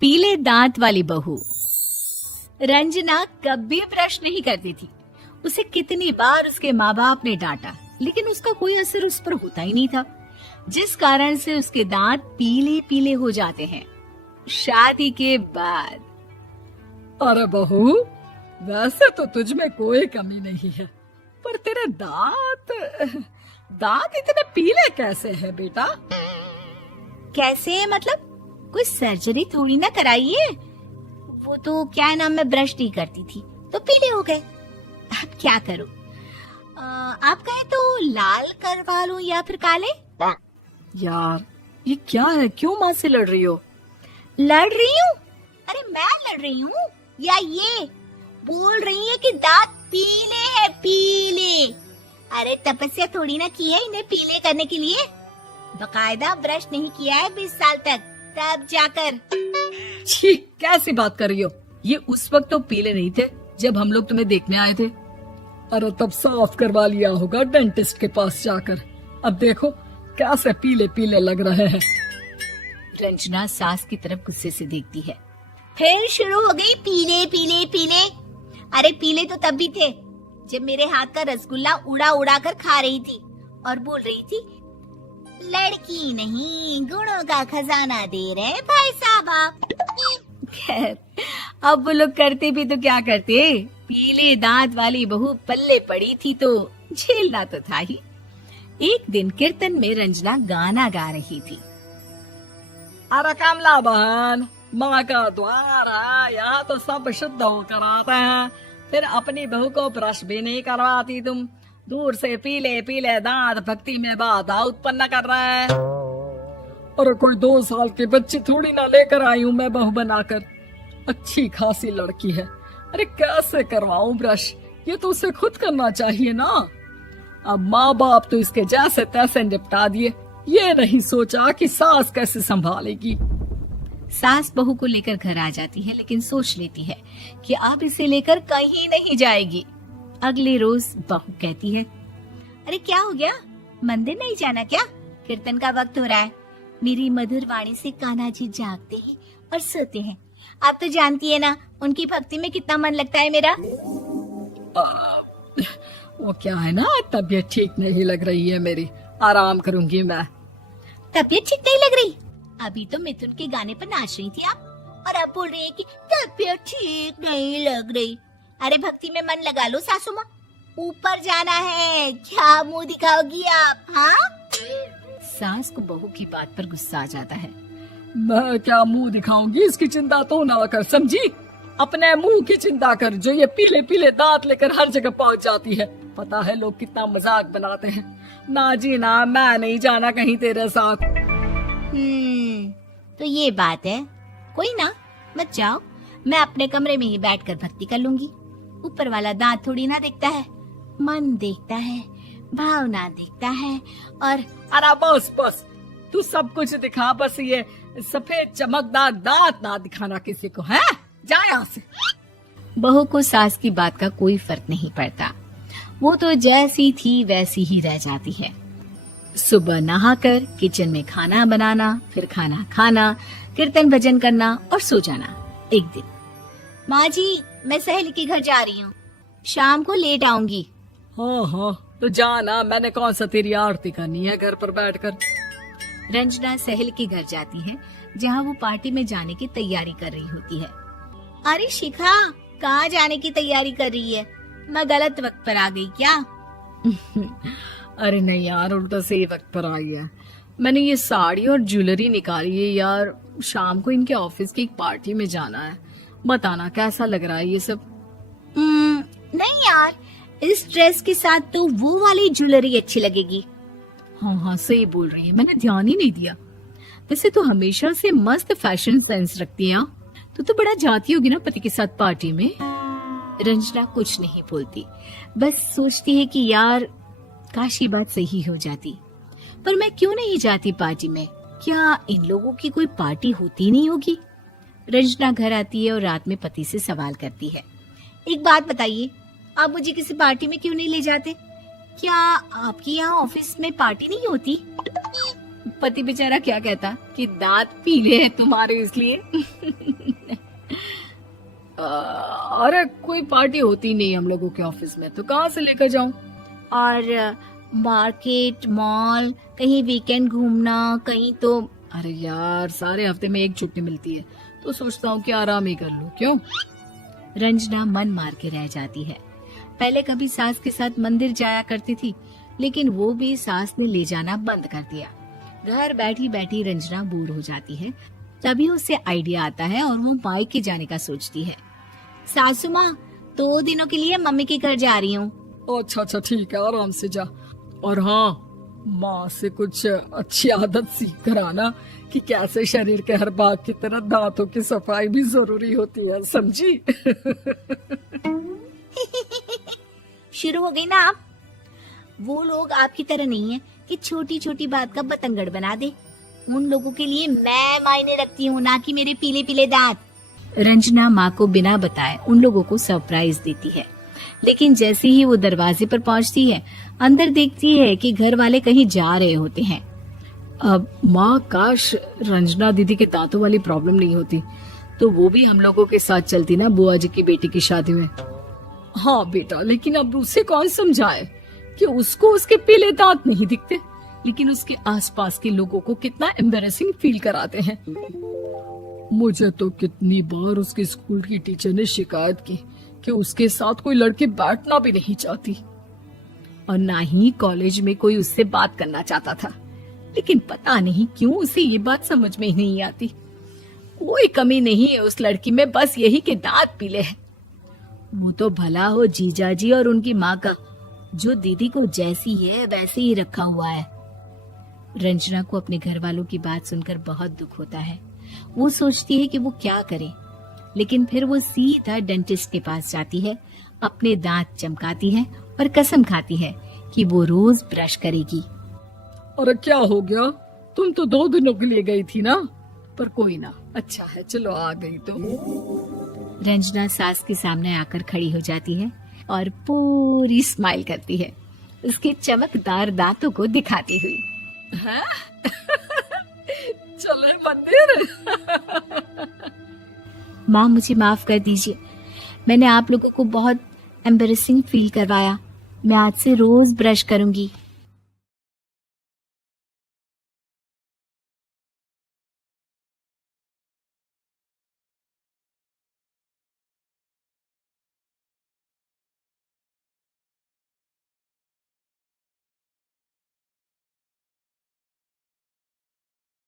पीले दांत वाली बहू। रंजना कभी ब्रश नहीं करती थी। उसे कितनी बार उसके माँ बाप ने डांटा, लेकिन उसका कोई असर उस पर होता ही नहीं था, जिस कारण से उसके दांत पीले पीले हो जाते हैं। शादी के बाद अरे बहू, वैसे तो तुझ में कोई कमी नहीं है, पर तेरे दांत इतने पीले कैसे हैं बेटा? कैसे मतलब? कोई सर्जरी थोड़ी ना कराइए। वो तो क्या नाम, मैं ब्रश नहीं करती थी तो पीले हो गए। अब क्या करूं? आप कहें तो लाल करवा लूं या फिर काले? यार ये क्या है, क्यों माँ से लड़ रही हो? लड़ रही हूँ? अरे मैं लड़ रही हूँ या ये बोल रही है कि दांत पीले हैं, पीले। अरे तपस्या थोड़ी ना की है इन्हें पीले करने के लिए। बकायदा ब्रश नहीं किया है 20 साल तक, तब जाकर। छी, कैसी बात कर रही हो? ये उस वक्त तो पीले नहीं थे जब हम लोग तुम्हें देखने आए थे। अरे तब साफ करवा लिया होगा डेंटिस्ट के पास जाकर। अब देखो कैसे पीले पीले लग रहे हैं। रंजना सास की तरफ गुस्से से देखती है। फिर शुरू हो गई पीले पीले पीले। अरे पीले तो तब भी थे जब मेरे हाथ का रसगुल्ला उड़ा उड़ा कर खा रही थी और बोल रही थी, लड़की नहीं गुणों का खजाना दे रहे भाई साहब आप। खैर, अब वो लोग करते भी तो क्या करते, पीले दांत वाली बहू पल्ले पड़ी थी तो झेलना तो था ही। एक दिन कीर्तन में रंजना गाना गा रही थी। अरे कमला बहन, माँ का द्वार है, यहाँ तो सब शुद्ध होकर आते हैं, फिर अपनी बहू को ब्रश भी नहीं करवाती तुम। दूर से पीले पीले दांत भक्ति में बाधा उत्पन्न कर रहे हैं। अरे कोई 2 साल के बच्ची थोड़ी ना लेकर आई हूँ मैं बहू बनाकर। अच्छी खासी लड़की है, अरे कैसे करवाऊं ब्रश? ये तो उसे खुद करना चाहिए ना। अब माँ बाप तो इसके जैसे तैसे निपटा दिए, ये नहीं सोचा कि सास कैसे संभालेगी। सास बहू को लेकर घर आ जाती है, लेकिन सोच लेती है कि अब इसे लेकर कहीं नहीं जाएगी। अगले रोज बहू कहती है, अरे क्या हो गया, मंदिर नहीं जाना क्या? कीर्तन का वक्त हो रहा है। मेरी मधुर वाणी से कान्हा जी जागते हैं और सोते हैं। आप तो जानती है ना उनकी भक्ति में कितना मन लगता है मेरा। वो क्या है ना, तबीयत ठीक नहीं लग रही है मेरी, आराम करूंगी मैं। तबीयत ठीक नहीं लग रही? अभी तो मिथुन के गाने पर नाच रही थी आप, और अब बोल रही है कि तबीयत ठीक नहीं लग रही। अरे भक्ति में मन लगा लो सासू माँ, ऊपर जाना है, क्या मुंह दिखाओगी आप? हाँ? सास को बहू की बात पर गुस्सा आ जाता है। मैं क्या मुंह दिखाऊंगी, इसकी चिंता तो ना कर, समझी? अपने मुंह की चिंता कर, जो ये पीले पीले दांत लेकर हर जगह पहुंच जाती है। पता है लोग कितना मजाक बनाते हैं। ना जी ना, मैं नहीं जाना कहीं तेरे साथ। तो ये बात है। कोई ना, मत जाओ, मैं अपने कमरे में ही बैठकर भक्ति कर लूंगी। ऊपर वाला दांत थोड़ी ना देखता है, मन देखता है, भावना देखता है। और अरे बस बस, तू सब कुछ दिखा, बस ये सफेद चमकदार दांत ना दिखाना किसी को, है? जा यहाँ से। बहू को सास की बात का कोई फर्क नहीं पड़ता, वो तो जैसी थी वैसी ही रह जाती है। सुबह नहाकर किचन में खाना बनाना, फिर खाना खाना, कीर्तन भजन करना और सो जाना। एक दिन, माँ जी मैं सहेली के घर जा रही हूँ, शाम को लेट आऊंगी। हाँ हाँ तो जाना, मैंने कौन सा तेरी आरती करनी है घर पर बैठकर। रंजना सहेली के घर जाती है, जहाँ वो पार्टी में जाने की तैयारी कर रही होती है। अरे शिखा, कहाँ जाने की तैयारी कर रही है? मैं गलत वक्त पर आ गई क्या? अरे नहीं यार, उल्टा सही वक्त पर आई है। मैंने ये साड़ी और ज्वेलरी निकाली है यार, शाम को इनके ऑफिस की एक पार्टी में जाना है। बताना कैसा लग रहा है ये सब? नहीं यार, इस ड्रेस के साथ तो वो वाली ज्वेलरी अच्छी लगेगी। हाँ हाँ सही बोल रही है, मैंने ध्यान ही नहीं दिया। वैसे तो हमेशा से मस्त फैशन सेंस रखती है। तो बड़ा जाती होगी ना पति के साथ पार्टी में। रंजना कुछ नहीं बोलती, बस सोचती है कि यार काश ये बात सही हो जाती, पर मैं क्यों नहीं जाती पार्टी में? क्या इन लोगों की कोई पार्टी होती नहीं होगी? रंजना घर आती है और रात में पति से सवाल करती है, एक बात बताइए, आप मुझे किसी पार्टी में क्यों नहीं ले जाते? क्या आपके यहाँ ऑफिस में पार्टी नहीं होती? पति बेचारा क्या कहता कि दांत पीले हैं तुम्हारे इसलिए। अरे कोई पार्टी होती नहीं हम लोगों के ऑफिस में, तो कहाँ से लेकर जाऊं? और मार्केट, मॉल, कहीं वीकेंड घूमना, कहीं तो। अरे यार, सारे हफ्ते में एक छुट्टी मिलती है, तो सोचता हूँ कि आराम ही कर लूं। क्यों? रंजना मन मार के रह जाती है। पहले कभी सास के साथ मंदिर जाया करती थी, लेकिन वो भी सास ने ले जाना बंद कर दिया। घर बैठी बैठी रंजना बोर हो जाती है। तभी उसे आइडिया आता है और वो मायके जाने का सोचती है। सासू माँ, 2 दिनों के लिए मम्मी के घर जा रही हूँ। अच्छा अच्छा ठीक है, आराम से जा। और हाँ, माँ से कुछ अच्छी आदत सीख कर आना कि कैसे शरीर के हर भाग की तरह दांतों की सफाई भी जरूरी होती है, समझी? शुरू हो गई ना आप। वो लोग आपकी तरह नहीं है कि छोटी छोटी बात का बतंगड़ बना दे। उन लोगों के लिए मैं मायने रखती हूँ, ना कि मेरे पीले पीले दांत। रंजना माँ को बिना बताए उन लोगों को सरप्राइज देती है, लेकिन जैसे ही वो दरवाजे पर पहुंचती है, अंदर देखती है कि घर वाले कहीं जा रहे होते हैं। अब माँ, काश रंजना दीदी के दांतों वाली प्रॉब्लम नहीं होती, तो वो भी हम लोगों के साथ चलती ना बुआ जी की बेटी की शादी में। हाँ बेटा, लेकिन अब उसे कौन समझाए कि उसको उसके पीले दांत नहीं दिखते, लेकिन उसके आसपास के लोगों को कितना एम्बैरेसिंग फील कराते हैं। मुझे तो कितनी बार उसके स्कूल की टीचर ने शिकायत की कि उसके साथ कोई लड़की बैठना भी नहीं चाहती, और ना ही कॉलेज में कोई उससे बात करना चाहता था। लेकिन पता नहीं क्यों उसे ये बात समझ में ही नहीं आती। कोई कमी नहीं है उस लड़की में, बस यही कि दांत पीले हैं। वो तो भला हो जीजा जी और उनकी माँ का, जो दीदी को जैसी है वैसे ही रखा हुआ है। रंजना को अपने घर वालों की बात सुनकर बहुत दुख होता है। वो सोचती है कि वो क्या करे, लेकिन फिर वो सीधा डेंटिस्ट के पास जाती है, अपने दांत चमकाती है और कसम खाती है कि वो रोज ब्रश करेगी। अरे क्या हो गया? तुम तो 2 दिनों के लिए गई थी ना, पर कोई ना, अच्छा है, चलो आ गई तो। रंजना सास के सामने आकर खड़ी हो जाती है और पूरी स्माइल करती है, उसके चमकदार दांतों को दिखाती हुई। हैं? चले मंदिर। माँ, मुझे माफ कर दीजिए, मैंने आप लोगों को बहुत एम्बैरेसिंग फील करवाया। मैं आज से रोज ब्रश करूंगी।